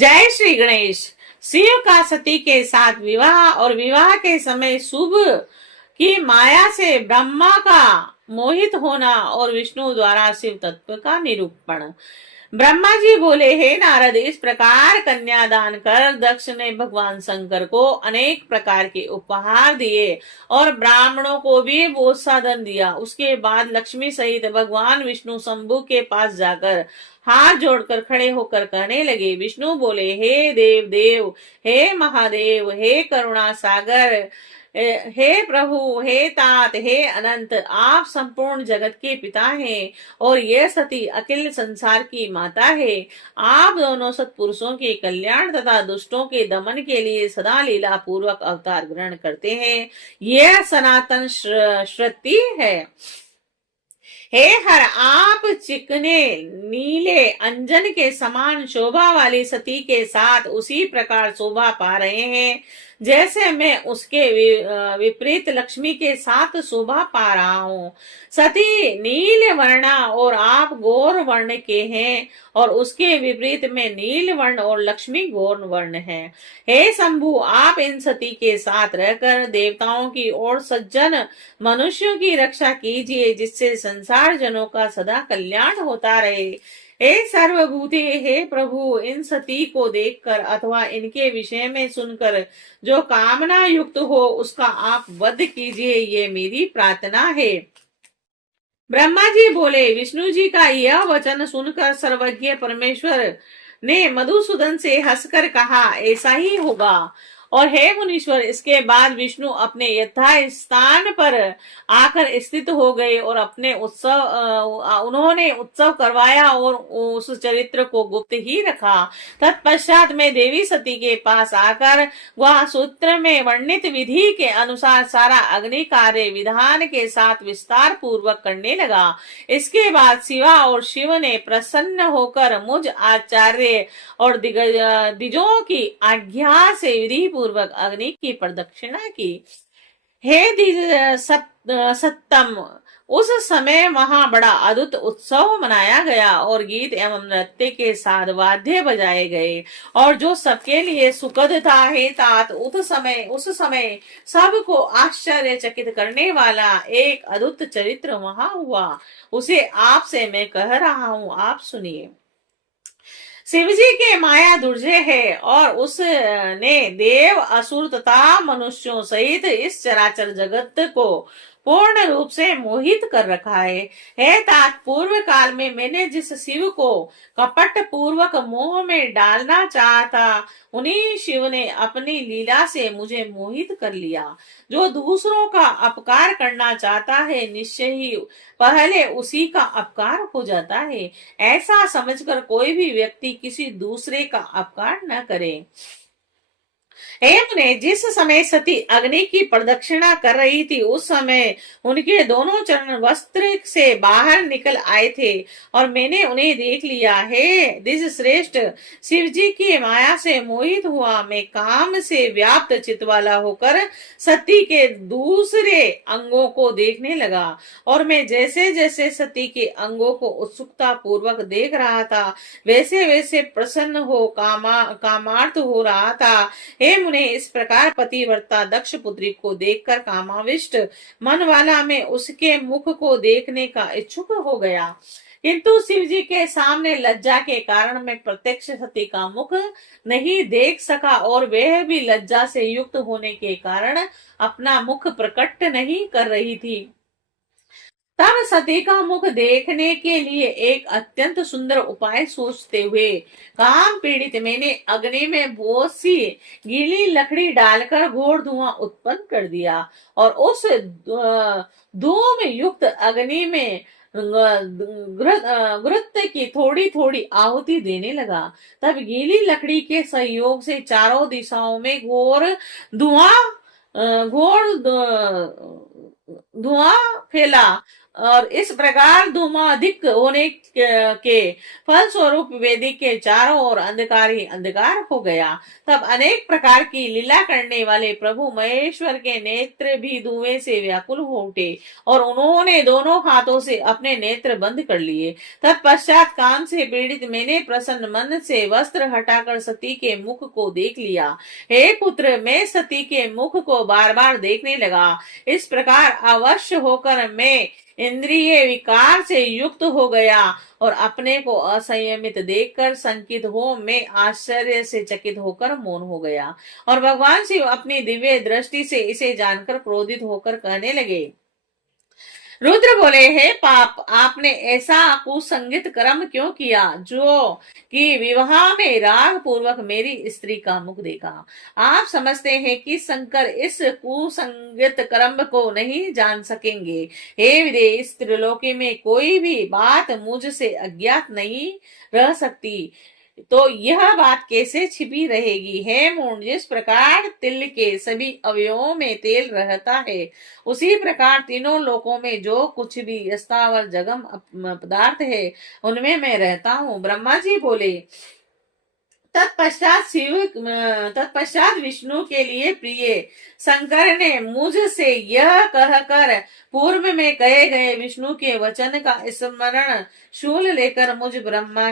जय श्री गणेश। शिव का सती के साथ विवाह और विवाह के समय शुभ की माया से ब्रह्मा का मोहित होना और विष्णु द्वारा शिव तत्व का निरूपण। ब्रह्मा जी बोले, हे नारद, इस प्रकार कन्यादान कर दक्ष ने भगवान शंकर को अनेक प्रकार के उपहार दिए और ब्राह्मणों को भी बहुत साधन दिया। उसके बाद लक्ष्मी सहित भगवान विष्णु शंभु के पास जाकर हाथ जोड़कर खड़े होकर कहने लगे। विष्णु बोले, हे देव देव, हे महादेव, हे करुणा सागर, हे प्रभु, हे तात, हे अनंत, आप संपूर्ण जगत के पिता हैं और यह सती अखिल संसार की माता है। आप दोनों सत्पुरुषों के कल्याण तथा दुष्टों के दमन के लिए सदा लीला पूर्वक अवतार ग्रहण करते हैं। यह सनातन श्रुति है। हे हर, आप चिकने नीले अंजन के समान शोभा वाली सती के साथ उसी प्रकार शोभा पा रहे हैं जैसे मैं उसके विपरीत लक्ष्मी के साथ शोभा पा रहा हूँ। सती नील वर्णा और आप गौर वर्ण के हैं और उसके विपरीत में नील वर्ण और लक्ष्मी गौर वर्ण है। हे शंभु, आप इन सती के साथ रहकर देवताओं की और सज्जन मनुष्यों की रक्षा कीजिए, जिससे संसार जनों का सदा कल्याण होता रहे। हे सर्वभूते, हे प्रभु, इन सती को देखकर अथवा इनके विषय में सुनकर जो कामना युक्त हो उसका आप वध कीजिए, ये मेरी प्रार्थना है। ब्रह्मा जी बोले, विष्णु जी का यह वचन सुनकर सर्वज्ञ परमेश्वर ने मधुसूदन से हंसकर कहा, ऐसा ही होगा। और हे मुनीश्वर, इसके बाद विष्णु अपने यथा स्थान पर आकर स्थित हो गए और अपने उन्होंने उत्सव करवाया और उस चरित्र को गुप्त ही रखा। तत्पश्चात में देवी सती के पास आकर वह सूत्र में वर्णित विधि के अनुसार सारा अग्नि कार्य विधान के साथ विस्तार पूर्वक करने लगा। इसके बाद शिवा और शिव ने प्रसन्न होकर मुझ आचार्य और दिजों की आज्ञा से विधि पूर्वक अग्नि की प्रदक्षिणा की। हे सत्तम, उस समय वहां बड़ा अद्भुत उत्सव मनाया गया और गीत एवं नृत्य के साथ वाद्य बजाए गए और जो सबके लिए सुखद था। हे तात, उस समय सबको आश्चर्यचकित करने वाला एक अद्भुत चरित्र वहां हुआ। उसे आपसे मैं कह रहा हूं, आप सुनिए। शिवजी के माया दुर्जय है और उसने देव, असुर तथा मनुष्यों सहित इस चराचर जगत को पूर्ण रूप से मोहित कर रखा है। हे तात, पूर्व काल में मैंने जिस शिव को कपट पूर्वक मोह में डालना चाहा था, उन्हीं शिव ने अपनी लीला से मुझे मोहित कर लिया। जो दूसरों का अपकार करना चाहता है, निश्चय ही पहले उसी का अपकार हो जाता है। ऐसा समझकर कोई भी व्यक्ति किसी दूसरे का अपकार न करे। हेम ने जिस समय सती अग्नि की प्रदक्षिणा कर रही थी, उस समय उनके दोनों चरण वस्त्र से बाहर निकल आए थे और मैंने उन्हें देख लिया। हे दिस श्रेष्ठ, शिव जी की माया से मोहित हुआ मैं काम से व्याप्त चित्त वाला होकर सती के दूसरे अंगों को देखने लगा और मैं जैसे जैसे सती के अंगों को उत्सुकता पूर्वक देख रहा था, वैसे वैसे प्रसन्न हो कामार्थ हो रहा था। हे मुने, इस प्रकार पतिव्रता दक्ष पुत्री को देखकर कामाविष्ट मन वाला मैं उसके मुख को देखने का इच्छुक हो गया, किंतु शिव जी के सामने लज्जा के कारण मैं प्रत्यक्ष सती का मुख नहीं देख सका और वह भी लज्जा से युक्त होने के कारण अपना मुख प्रकट नहीं कर रही थी। तब सती का मुख देखने के लिए एक अत्यंत सुंदर उपाय सोचते हुए काम पीड़ित मैंने अग्नि में बहुत सी गीली लकड़ी डालकर घोर धुआं उत्पन्न कर दिया और उस धूम युक्त अग्नि में घृत की थोड़ी थोड़ी आहुति देने लगा। तब गीली लकड़ी के सहयोग से चारों दिशाओं में घोर धुआं फैला और इस प्रकार धूमाधिक होने के फल स्वरूप वेदी के चारों ओर अंधकार ही अंधकार हो गया। तब अनेक प्रकार की लीला करने वाले प्रभु महेश्वर के नेत्र भी धुएं से व्याकुल हो उठे और उन्होंने दोनों हाथों से अपने नेत्र बंद कर लिए। तत्पश्चात काम से पीड़ित मैंने प्रसन्न मन से वस्त्र हटाकर सती के मुख को देख लिया। हे पुत्र, मैं सती के मुख को बार बार देखने लगा। इस प्रकार अवश्य होकर मैं इंद्रिय विकार से युक्त हो गया और अपने को असंयमित देखकर संकित हो मैं आश्चर्य से चकित होकर मौन हो गया। और भगवान शिव अपनी दिव्य दृष्टि से इसे जानकर क्रोधित होकर कहने लगे। रुद्र बोले, हे पाप, आपने ऐसा कुसंगित कर्म क्यों किया जो कि विवाह में राग पूर्वक मेरी स्त्री का मुख देखा। आप समझते हैं कि शंकर इस कुसंगित कर्म को नहीं जान सकेंगे। हे विदेह, इस त्रिलोकी में कोई भी बात मुझसे अज्ञात नहीं रह सकती, तो यह बात कैसे छिपी रहेगी। हे मूढ़, जिस प्रकार तिल के सभी अवयवों में तेल रहता है, उसी प्रकार तीनों लोकों में जो कुछ भी स्थावर जगम पदार्थ है, उनमें मैं रहता हूँ। ब्रह्मा जी बोले, तत्पश्चात विष्णु के लिए प्रिय शंकर ने मुझसे यह कहकर पूर्व में कहे गए विष्णु के वचन का स्मरण शूल लेकर मुझ ब्रह्मा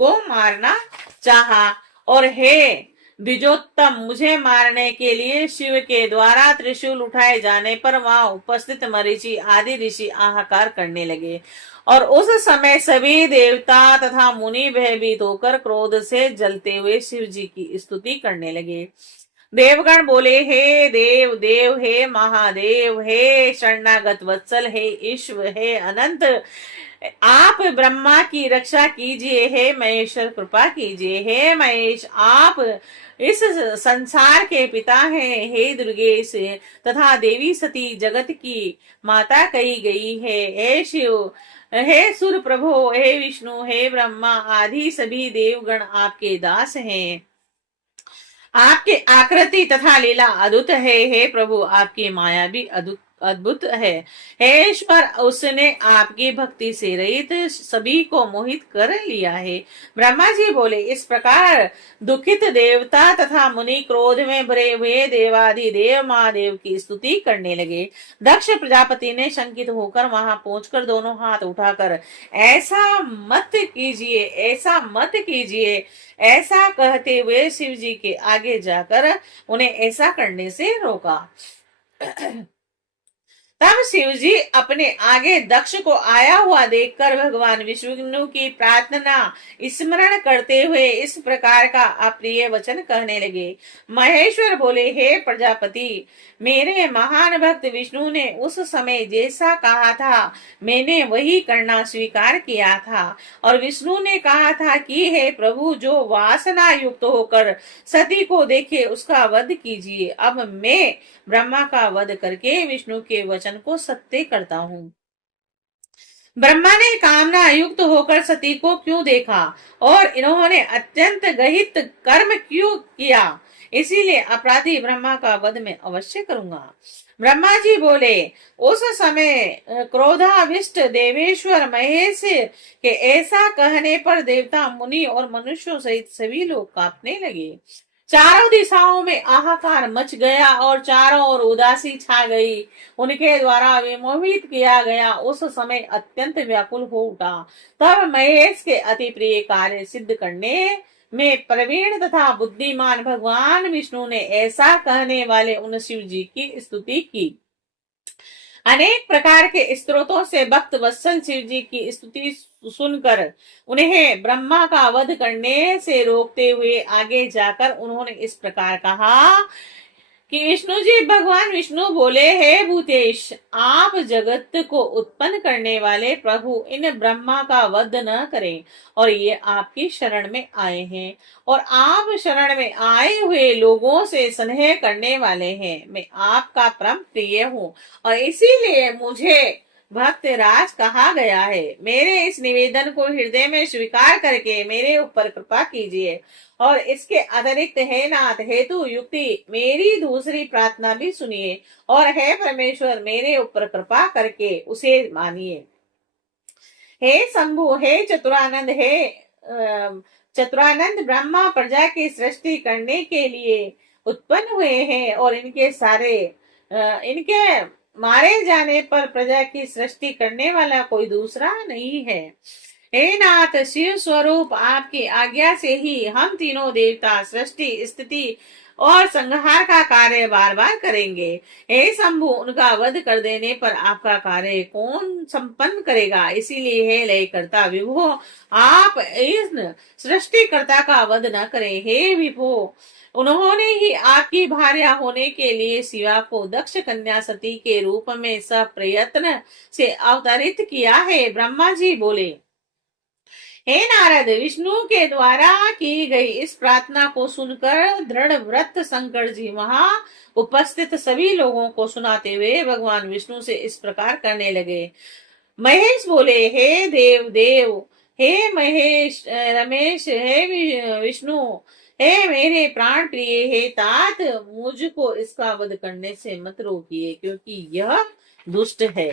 को मारना चाहा। और हे द्विजोत्तम, मुझे मारने के लिए शिव के द्वारा त्रिशूल उठाए जाने पर वहां उपस्थित मरीचि आदि ऋषि हाहाकार करने लगे और उस समय सभी देवता तथा मुनि भयभीत होकर क्रोध से जलते हुए शिव जी की स्तुति करने लगे। देवगण बोले, हे देव देव, हे महादेव, हे शरणागत वत्सल, हे ईश्वर, हे अनंत, आप ब्रह्मा की रक्षा कीजिए। हे महेश्वर, कृपा कीजिए। हे महेश, आप इस संसार के पिता हैं। हे दुर्गेश तथा देवी सती जगत की माता कही गई है। हे शिव, हे सुर प्रभु, हे विष्णु, हे ब्रह्मा आदि सभी देवगण आपके दास हैं। आपकी आकृति तथा लीला अद्भुत है। हे प्रभु, आपकी माया भी अद्भुत है। हे ईश्वर, उसने आपकी भक्ति से रहित सभी को मोहित कर लिया है। ब्रह्मा जी बोले, इस प्रकार दुखित देवता तथा मुनि क्रोध में भरे हुए देवाधिदेव महादेव की स्तुति करने लगे। दक्ष प्रजापति ने शंकित होकर वहां पहुंचकर दोनों हाथ उठाकर, ऐसा मत कीजिए, ऐसा मत कीजिए, ऐसा कहते हुए शिव जी के आगे जाकर उन्हें ऐसा करने से रोका। तब शिव जी अपने आगे दक्ष को आया हुआ देखकर भगवान विष्णु की प्रार्थना स्मरण करते हुए इस प्रकार का अप्रिय वचन कहने लगे। महेश्वर बोले, हे प्रजापति, मेरे महान भक्त विष्णु ने उस समय जैसा कहा था मैंने वही करना स्वीकार किया था। और विष्णु ने कहा था कि हे प्रभु, जो वासना युक्त होकर सती को देखे उसका वध कीजिए। अब मैं ब्रह्मा का वध करके विष्णु के वचन को सत्य करता हूँ। ब्रह्मा ने कामना युक्त होकर सती को क्यों देखा और इन्होंने अत्यंत गहित कर्म क्यों किया, इसीलिए अपराधी ब्रह्मा का वध मैं अवश्य करूंगा। ब्रह्मा जी बोले, उस समय क्रोधाविष्ट देवेश्वर महेश के ऐसा कहने पर देवता मुनि और मनुष्यों सहित सभी लोग कांपने लगे। चारों दिशाओं में आहाकार मच गया और चारों ओर उदासी छा गई। उनके द्वारा विमोहित किया गया उस समय अत्यंत व्याकुल हो उठा। तब महेश के अति प्रिय कार्य सिद्ध करने में प्रवीण तथा बुद्धिमान भगवान विष्णु ने ऐसा कहने वाले उन शिव जी की स्तुति की। अनेक प्रकार के स्तोत्रों से भक्त वत्सल शिव जी की स्तुति सुनकर उन्हें ब्रह्मा का वध करने से रोकते हुए आगे जाकर उन्होंने इस प्रकार कहा कि विष्णु जी, भगवान विष्णु बोले, हे भूतेश, आप जगत को उत्पन्न करने वाले प्रभु इन ब्रह्मा का वध न करें और ये आपकी शरण में आए हैं और आप शरण में आए हुए लोगों से स्नेह करने वाले हैं। मैं आपका परम प्रिय हूँ और इसीलिए मुझे भक्त राज कहा गया है। मेरे इस निवेदन को हृदय में स्वीकार करके मेरे ऊपर कृपा कीजिए और इसके अतिरिक्त हे नाथ हेतु युक्ति मेरी दूसरी प्रार्थना भी सुनिए और हे परमेश्वर मेरे ऊपर कृपा करके उसे मानिए। हे शंभु, हे चतुरानंद, हे चतुरानंद ब्रह्मा प्रजा की सृष्टि करने के लिए उत्पन्न हुए हैं और इनके मारे जाने पर प्रजा की सृष्टि करने वाला कोई दूसरा नहीं है। हे नाथ शिव स्वरूप आपकी आज्ञा से ही हम तीनों देवता सृष्टि स्थिति और संहार का कार्य बार बार करेंगे। हे शंभु, उनका वध कर देने पर आपका कार्य कौन संपन्न करेगा? इसीलिए हे लयकर्ता विभो, आप इस सृष्टिकर्ता का वध न करें। हे विभो, उन्होंने ही आपकी भार्या होने के लिए शिवा को दक्ष कन्या सती के रूप में सब प्रयत्न से अवतरित किया है। ब्रह्मा जी बोले, हे नारद, विष्णु के द्वारा की गई इस प्रार्थना को सुनकर दृढ़ व्रत शंकर जी वहां उपस्थित सभी लोगों को सुनाते हुए भगवान विष्णु से इस प्रकार करने लगे। महेश बोले, हे देव देव, हे महेश रमेश, हे विष्णु, हे मेरे प्राण प्रिय, हे तात, मुझको इसका वध करने से मत रोकिए क्योंकि यह दुष्ट है।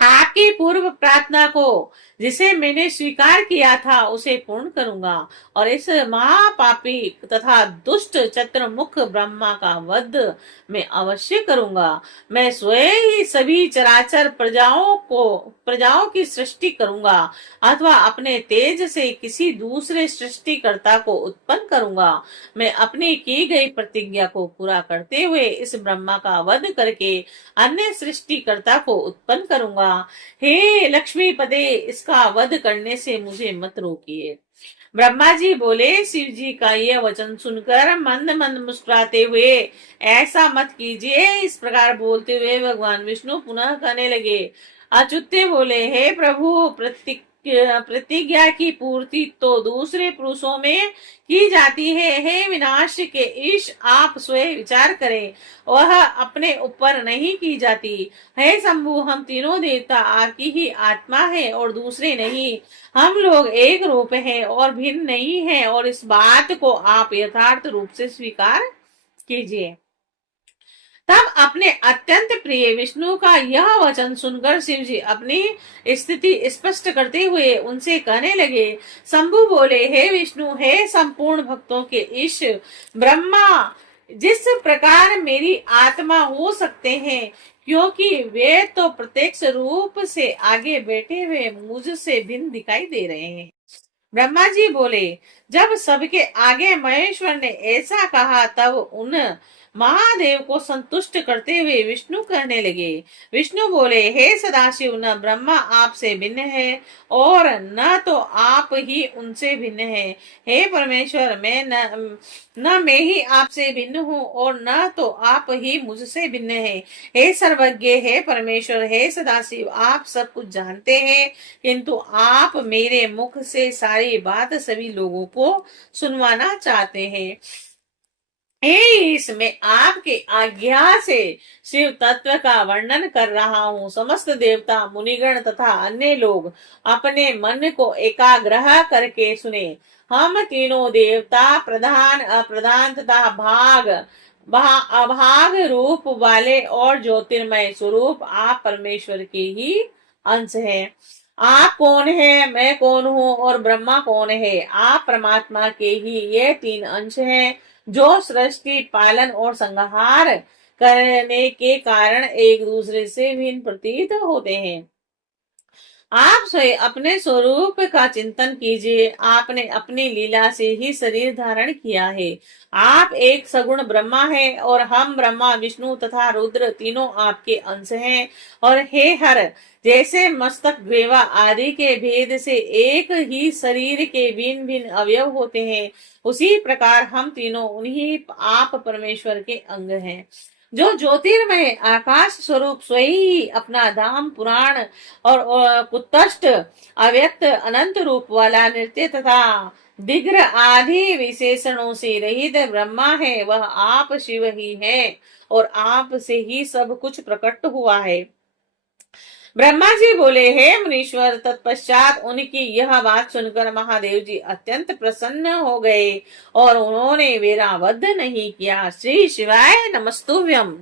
आपकी पूर्व प्रार्थना को जिसे मैंने स्वीकार किया था उसे पूर्ण करूंगा और इस महापापी तथा दुष्ट चतुर्मुख ब्रह्मा का वध मैं अवश्य करूंगा। मैं स्वयं ही सभी चराचर प्रजाओं की सृष्टि करूंगा अथवा अपने तेज से किसी दूसरे सृष्टिकर्ता को उत्पन्न करूंगा। मैं अपनी की गई प्रतिज्ञा को पूरा करते हुए इस ब्रह्मा का वध करके अन्य सृष्टिकर्ता को उत्पन्न करूंगा। हे लक्ष्मी पदे, इसका वध करने से मुझे मत रोकिए। ब्रह्मा जी बोले, शिव जी का यह वचन सुनकर मंद मंद मुस्कुराते हुए, ऐसा मत कीजिए। इस प्रकार बोलते हुए भगवान विष्णु पुनः कहने लगे। अच्युत्य बोले, हे प्रभु, प्रतिज्ञा की पूर्ति तो दूसरे पुरुषों में की जाती है। हे विनाश के ईश, आप स्वयं विचार करें, वह अपने ऊपर नहीं की जाती। हे शंभु, हम तीनों देवता आपकी ही आत्मा है और दूसरे नहीं। हम लोग एक रूप हैं और भिन्न नहीं है और इस बात को आप यथार्थ रूप से स्वीकार कीजिए। तब अपने अत्यंत प्रिय विष्णु का यह वचन सुनकर शिव जी अपनी स्थिति स्पष्ट करते हुए उनसे कहने लगे। शंभु बोले, हे विष्णु, हे संपूर्ण भक्तों के ईश ब्रह्मा, जिस प्रकार मेरी आत्मा हो सकते हैं क्योंकि वे तो प्रत्यक्ष रूप से आगे बैठे हुए मुझसे भिन्न दिखाई दे रहे हैं। ब्रह्मा जी बोले, जब सबके आगे महेश्वर ने ऐसा कहा तब उन महादेव को संतुष्ट करते हुए विष्णु कहने लगे। विष्णु बोले, हे सदाशिव, न ब्रह्मा आपसे भिन्न है और न तो आप ही उनसे भिन्न है। हे परमेश्वर, मैं ही आपसे भिन्न हूँ और न तो आप ही मुझसे भिन्न है। हे सर्वज्ञ, हे परमेश्वर, हे सदाशिव, आप सब कुछ जानते हैं किंतु आप मेरे मुख से सारी बात सभी लोगों को सुनवाना चाहते हैं। इसमें आपके आज्ञा से शिव तत्व का वर्णन कर रहा हूँ। समस्त देवता, मुनिगण तथा अन्य लोग अपने मन को एकाग्रह करके सुने। हम तीनों देवता प्रधान, अप्रधान तथा अभाग रूप वाले और ज्योतिर्मय स्वरूप आप परमेश्वर के ही अंश हैं। आप कौन है, मैं कौन हूँ और ब्रह्मा कौन है? आप परमात्मा के ही ये तीन अंश हैं जो सृष्टि, पालन और संहार करने के कारण एक दूसरे से भिन्न प्रतीत होते हैं। आप स्वयं अपने स्वरूप का चिंतन कीजिए। आपने अपनी लीला से ही शरीर धारण किया है। आप एक सगुण ब्रह्मा है और हम ब्रह्मा, विष्णु तथा रुद्र तीनों आपके अंश हैं। और हे हर, जैसे मस्तक, ग्रीवा आदि के भेद से एक ही शरीर के भिन्न भिन्न अवयव होते हैं, उसी प्रकार हम तीनों उन्हीं आप परमेश्वर के अंग हैं। जो ज्योतिर्मय आकाश स्वरूप स्वयं ही अपना धाम, पुराण और कुत्तष्ट, अव्यक्त, अनंत रूप वाला, नृत्य तथा दिग्र आदि विशेषणों से रहित ब्रह्मा है, वह आप शिव ही है और आप से ही सब कुछ प्रकट हुआ है। ब्रह्मा जी बोले, हे मुनीश्वर। तत्पश्चात उनकी यह बात सुनकर महादेव जी अत्यंत प्रसन्न हो गए और उन्होंने मेरा वध नहीं किया। श्री शिवाय नमस्तुभ्यम।